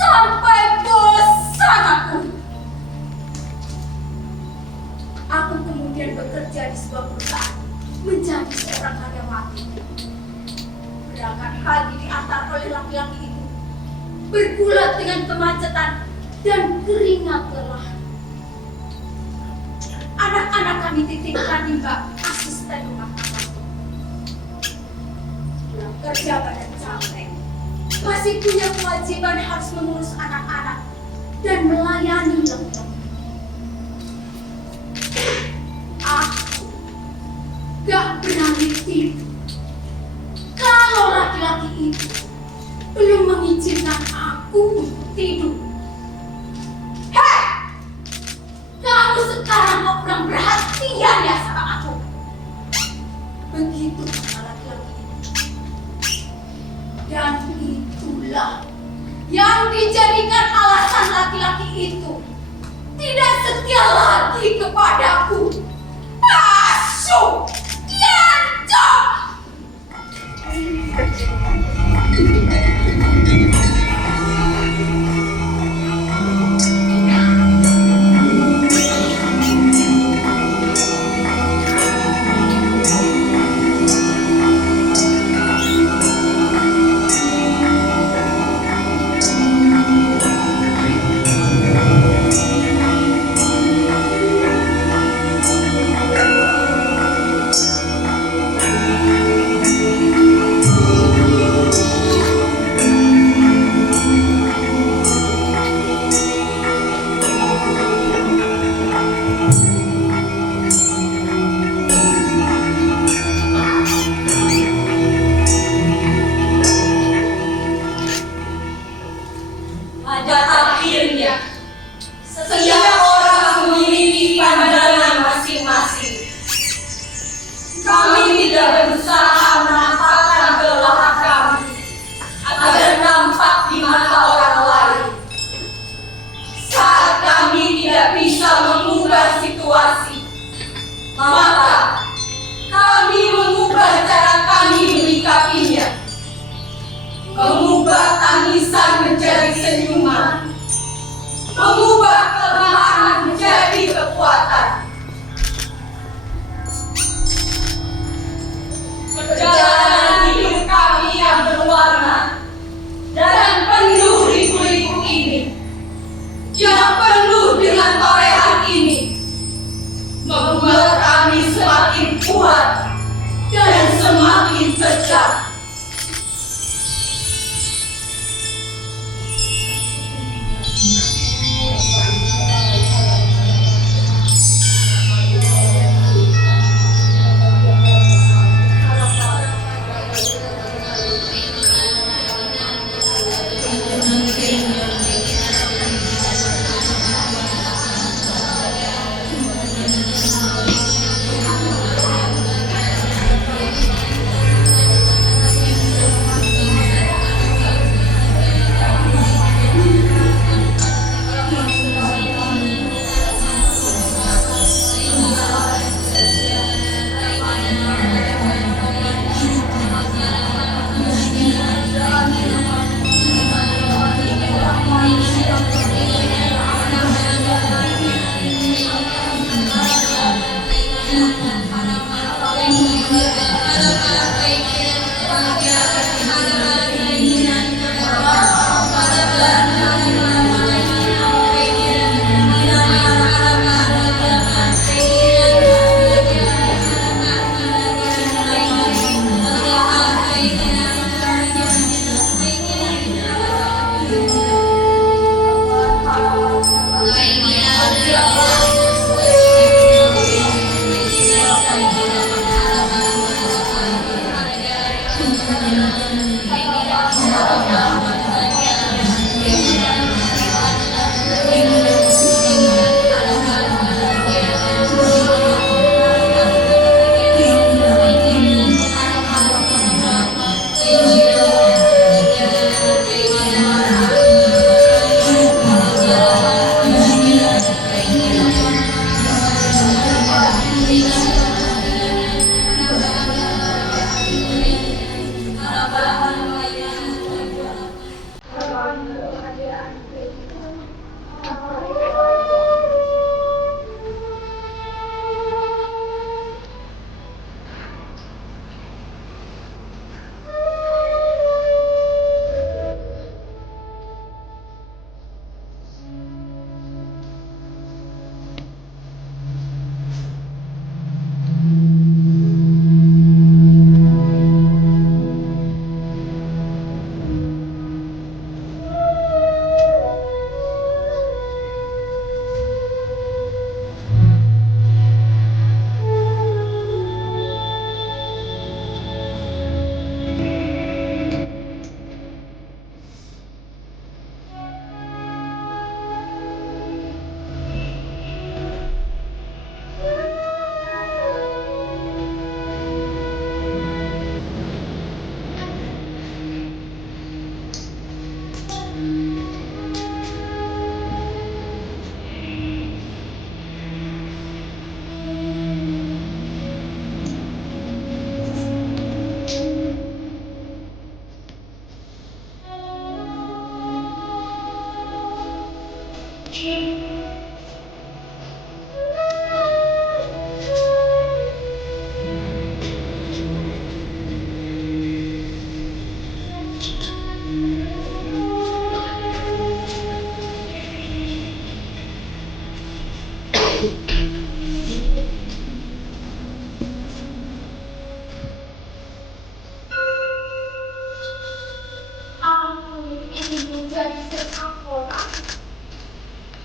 Sampai bosan aku. Aku kemudian bekerja di sebuah perusahaan menjadi seorang karyawati. Berangkat pagi diantar oleh laki-laki itu, bergulat dengan kemacetan dan keringat lelah. Anak-anak kami titipkan di bak asisten rumah tangga. Pulang kerja badan capek, masih punya kewajiban harus mengurus anak-anak dan melayani laki-laki. Aku gak berani tidur kalau laki-laki itu belum mengizinkan aku untuk tidur. Hei! Kamu sekarang kok kurang perhatian ya sama aku? Begitu kata laki-laki itu. Dan itulah yang dijadikan alasan laki-laki itu tidak setia lagi kepadaku. Asyuk! Yancok!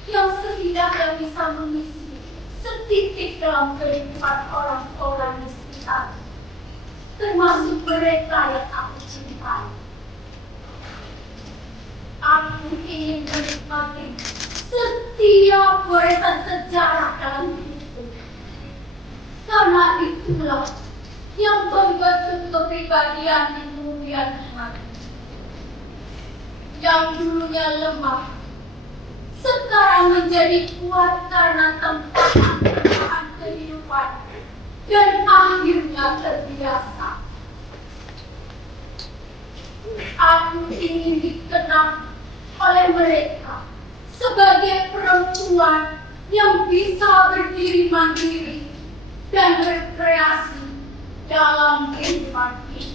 Yang setidaknya bisa mengisi setitik dalam kehidupan orang-orang di sekitar, termasuk mereka yang aku cintai. Aku ingin menikmati setiap goresan sejarah dalam hidupku, karena itulah yang membentuk kepribadian di kemudian hari. Yang dulunya lemah, sekarang menjadi kuat karena tempaan kehidupan dan akhirnya terbiasa. Aku ingin dikenal oleh mereka sebagai perempuan yang bisa berdiri mandiri dan berkreasi dalam kehidupan ini.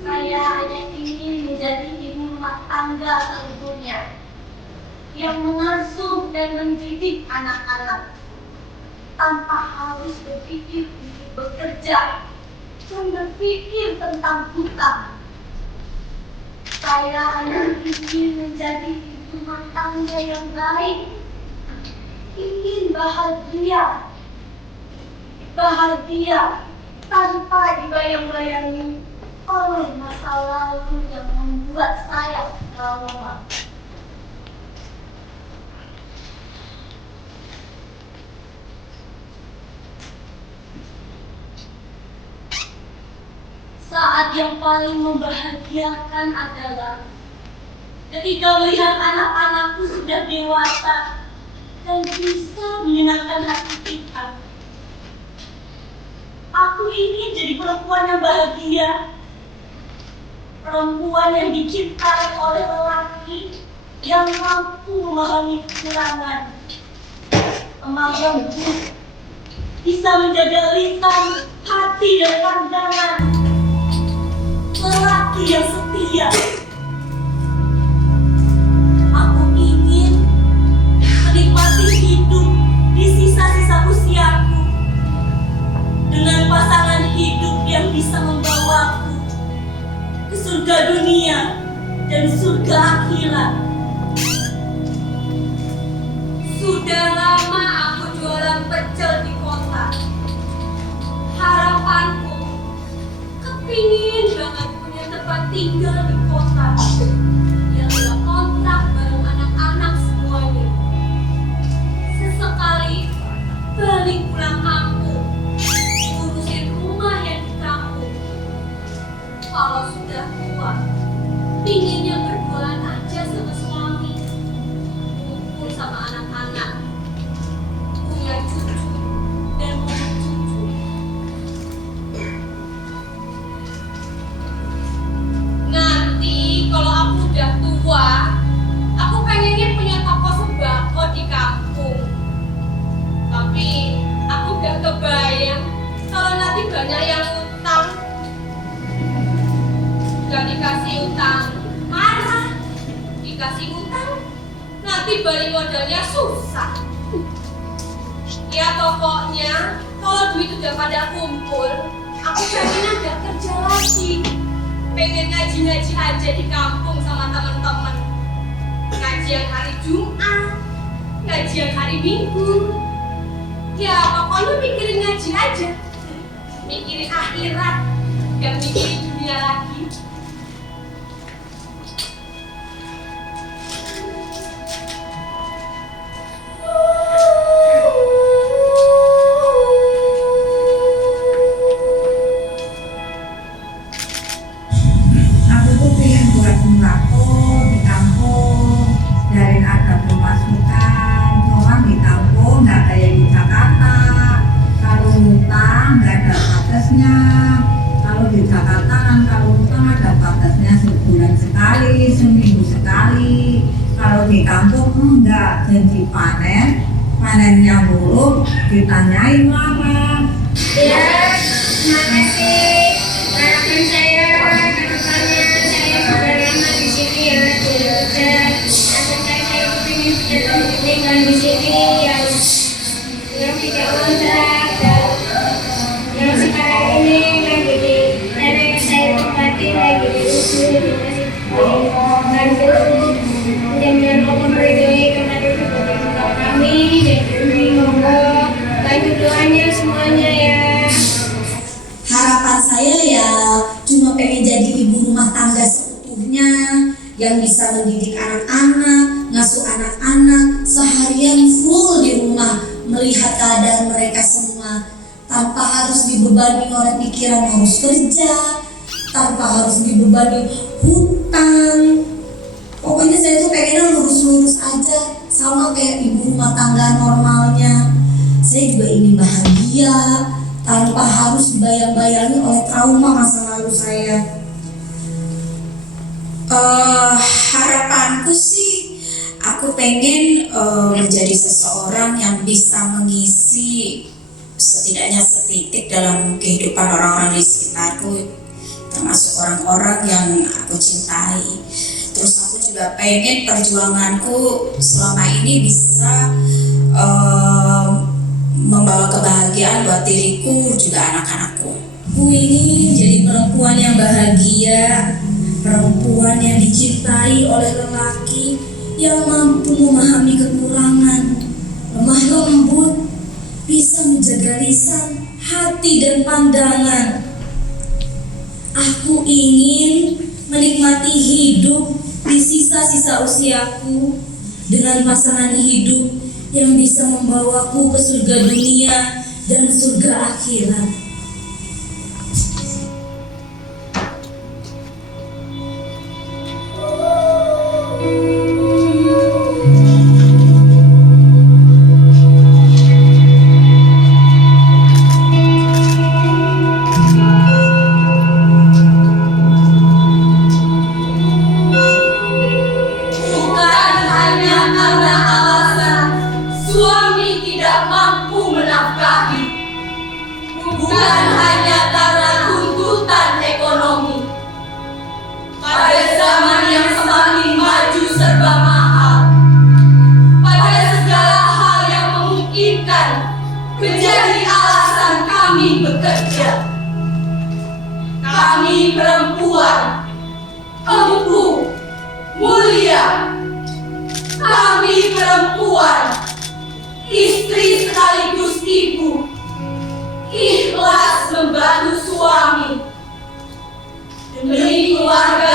Saya hanya ingin menjadi ibu rumah tangga seutuhnya yang mengasuh dan mendidik anak-anak tanpa harus berpikir untuk bekerja dan berpikir tentang hutang. Saya hanya ingin menjadi ibu rumah tangga yang baik, ingin bahagia tanpa dibayang-bayangi oleh masa lalu yang membuat saya trauma. Saat yang paling membahagiakan adalah ketika melihat anak-anakku sudah dewasa dan bisa menyenangkan hati kita. Aku ingin jadi perempuan yang bahagia, perempuan yang dicintai oleh lelaki yang mampu memahami kekurangan, lemah lembut, bisa menjaga lisan, hati dan pandangan, lelaki yang setia. Aku ingin menikmati hidup di sisa-sisa usiaku dengan pasangan hidup yang bisa membawaku ke surga dunia dan surga akhirat. Sudah lama aku jualan pecel di kota. Harap tinggal di kota yang gak kontrak bareng anak-anak semuanya. Sesekali balik pulang kampung, ngurusin rumah yang di kampung. Kalau sudah tua, pinginnya berduaan aja sama suami, kumpul sama anak-anak, punya cucu dan mau cucu. Nanti kalau aku udah tua, aku pengennya punya toko sembako di kampung. Tapi aku udah kebayang kalau nanti banyak yang utang. Gak dikasih utang, marah. Dikasih utang, nanti balik modalnya susah. Ya pokoknya, kalau duit udah pada kumpul, aku pengennya gak kerja lagi. Pengen ngaji-ngaji aja di kampung sama teman-teman. Ngaji yang hari Jumat, ngaji yang hari Minggu. Ya pokoknya mikirin ngaji aja. Mikirin akhirat, gak mikirin dunia lagi. Aku tuh pengen buat sembako di kampung, dari ada pemasukan. Soalnya di kampung nggak kayak di Jakarta. Kalau hutang nggak ada batasnya. Kalau di Jakarta kan kalau hutang ada batasnya sebulan sekali, seminggu sekali. Kalau di kampung enggak, janji panennya buruk, ditanyain lama. Ya, terima kasih. Harapan saya, harapannya saya sudah lama di sini ya, tidak ada. Asalkan saya ingin tetap tinggal di sini yang tidak kontrak dan yang sekarang ini lagi di tanah yang saya tempati lagi diusir masih bantu. Mudah-mudahan Allah meridhoi kemarin kepada kami dan kami monggo bantu doanya semuanya ya. Harapan saya ya cuma pengen jadi ibu rumah tangga seutuhnya yang bisa mendidik anak-anak, ngasuh anak-anak seharian full di rumah melihat keadaan mereka semua tanpa harus dibebani oleh pikiran harus kerja, tanpa harus dibebani hutang. Pokoknya saya tuh pengennya lurus-lurus aja sama kayak ibu rumah tangga normalnya. Saya juga ingin bahagia tanpa harus dibayang-bayangi oleh trauma masa lalu saya. Harapanku sih, aku pengen menjadi seseorang yang bisa mengisi setidaknya setitik dalam kehidupan orang-orang di sekitarku, termasuk orang-orang yang aku cintai. Terus aku juga pengen perjuanganku selama ini bisa membawa kebahagiaan buat diriku juga anak-anakku. Aku ingin jadi perempuan yang bahagia, perempuan yang dicintai oleh lelaki yang mampu memahami kekurangan, lemah lembut, bisa menjaga lisan, hati dan pandangan. Aku ingin menikmati hidup di sisa-sisa usiaku dengan pasangan hidup yang bisa membawaku ke surga dunia dan surga akhirat. Bukan hanya karena alasan suami tidak mampu menafkahi, bukan hanya karena tuntutan ekonomi. Pada zaman yang semakin maju serba mahal, pada segala hal yang memungkinkan menjadi alasan kami bekerja. Kami perempuan, empu, mulia. Kami perempuan, istri sekaligus ibu, ikhlas membantu suami demi keluarga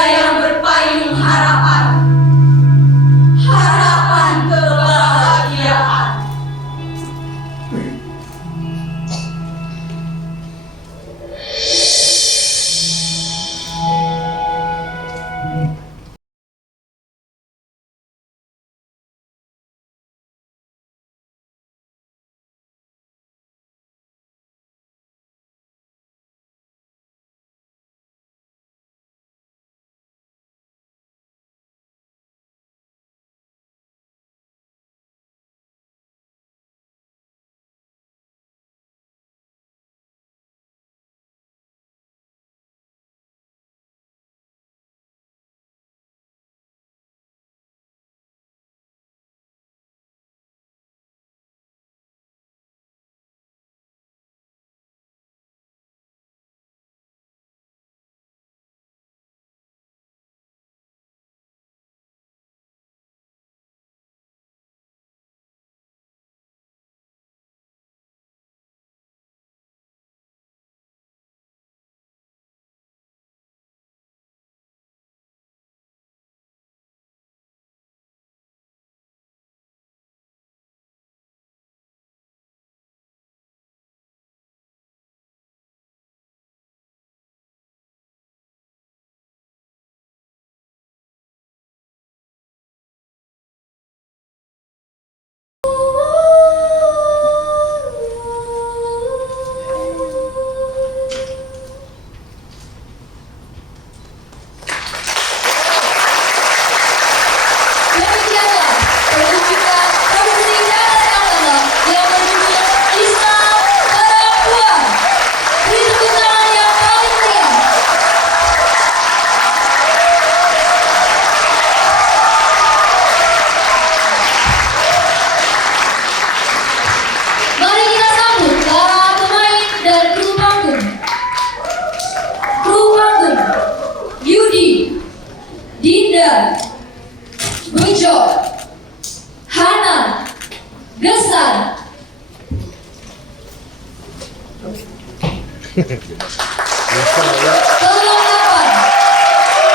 Kelengkapan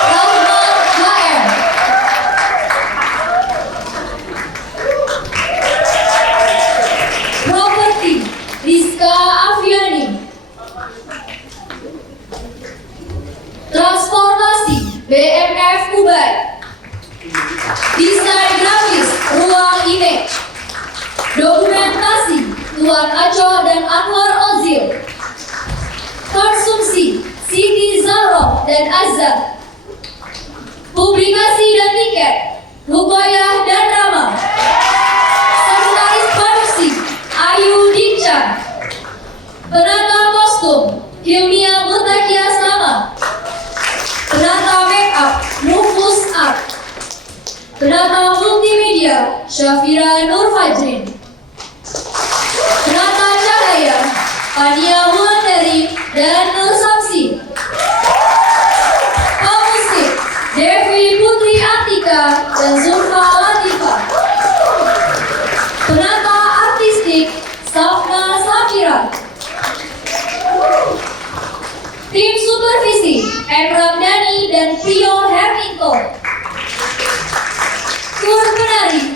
Rahman HM. Properti Rizka Afiani. Transformasi BMF Ubay. Desain grafis Ruang Image. Dokumentasi Tuan Aco dan Anwar Ozil. Konsumsi Siti Zahro dan Azhar. Publikasi dan tiket Ruqayyah dan Rama. Sekretaris produksi Ayu Dikcan. Penata kostum Hilmia Mutakia Sama. Penata make up Mufus Art. Penata multimedia Syafira Nur Fajrin. Penata cahaya Pania Wulandari dan Nur Samsi. Pemusik Devi Putri Atika dan Zulfa Latifah. Penata artistik Safna Safira. Tim supervisi M. Ramdhani dan Prio Herminto. Tur penari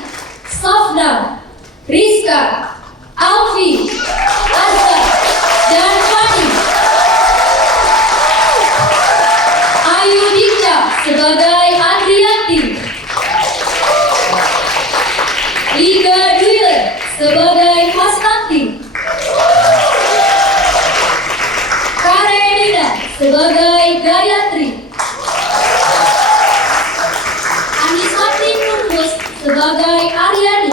Safna, Rizka, Alfi, Azhar, dan Fani. Ayu Dikca sebagai Andrianti. Liga Dwile sebagai Hasnanti. Karenina sebagai Gayatri. Anisati Nunggus sebagai Aryani.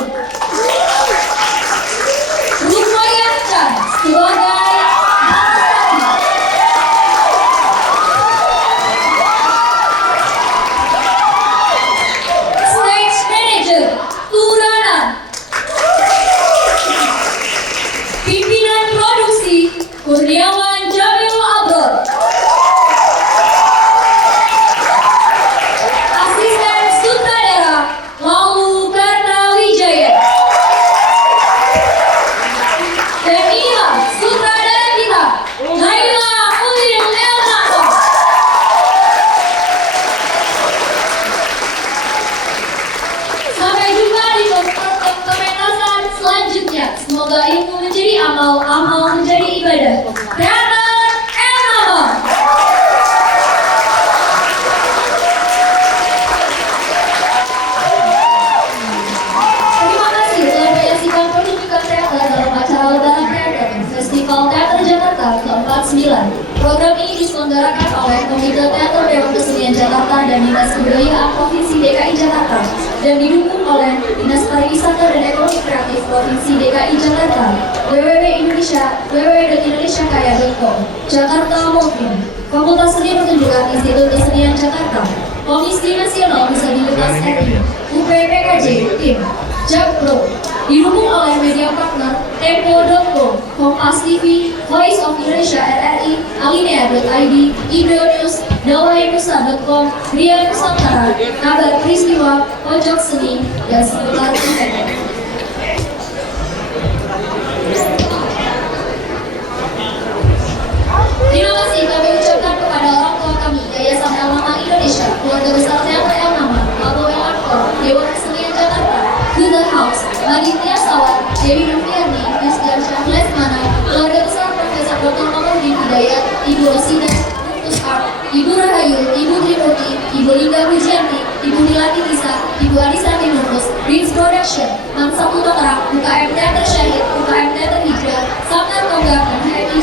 Ruqayyah Chan sebagai Narasati. Stage Manager Turana. Pimpinan produksi Kurniawan Jamil Abror. Asisten sutradara Lalu Karnawijaya. Dan inilah sutradara kita, Laila Ulil Elnako. Sampai jumpa di pementasan selanjutnya. Semoga ilmu menjadi amal, amal menjadi ibadah. Teater Elnako. Terima kasih telah menyaksikan pertunjukan teater dalam acara Lebaran Teater Festival Teater Jakarta ke-49. Program ini diselenggarakan oleh Komite Teater Dewan Kesenian Jakarta dan Dinas Kebudayaan Provinsi DKI Jakarta dan didukung oleh Dinas Pariwisata dan Ekonomi Kreatif Provinsi DKI Jakarta. www.indonesiakaya.com. Jakarta Moving. Fakultas Seni Pertunjukan Institut Kesenian Jakarta. Komisi Nasional Disabilitas RI. UPPKJ Tim Jakpro. Didukung oleh media partner Tempo.com, Kompas TV, Voice of Indonesia RRI, Alinea.id, Indo News, dawainusa.com, Ria Nusantara, Kabar Peristiwa, Pojok Seni, dan seputar internet. Terima kasih kami ucapkan kepada orang tua kami, Yayasan El Nama Indonesia, Keluarga Besar Teater El Nama, Lalu El Aktor, Dewan Kesenian Jakarta, Good House, Aditya Sawat, Dewi Nurfiani, Yusgar Syah Lesmana, Keluarga Besar Profesor Dr. Mamarudin Hidayat, Ibu Rosida, Rufus Art, Ibu Rahayu, Ibu Trimuti, Ibu Linda Wijanti, Ibu Milati Tisa, Ibu Adisa Tinurus, Beats Production, Mansatu Tangerang, UKM Teater Syahid, UKM Teater Hijrah, Sabnar Tonggak, dan HMI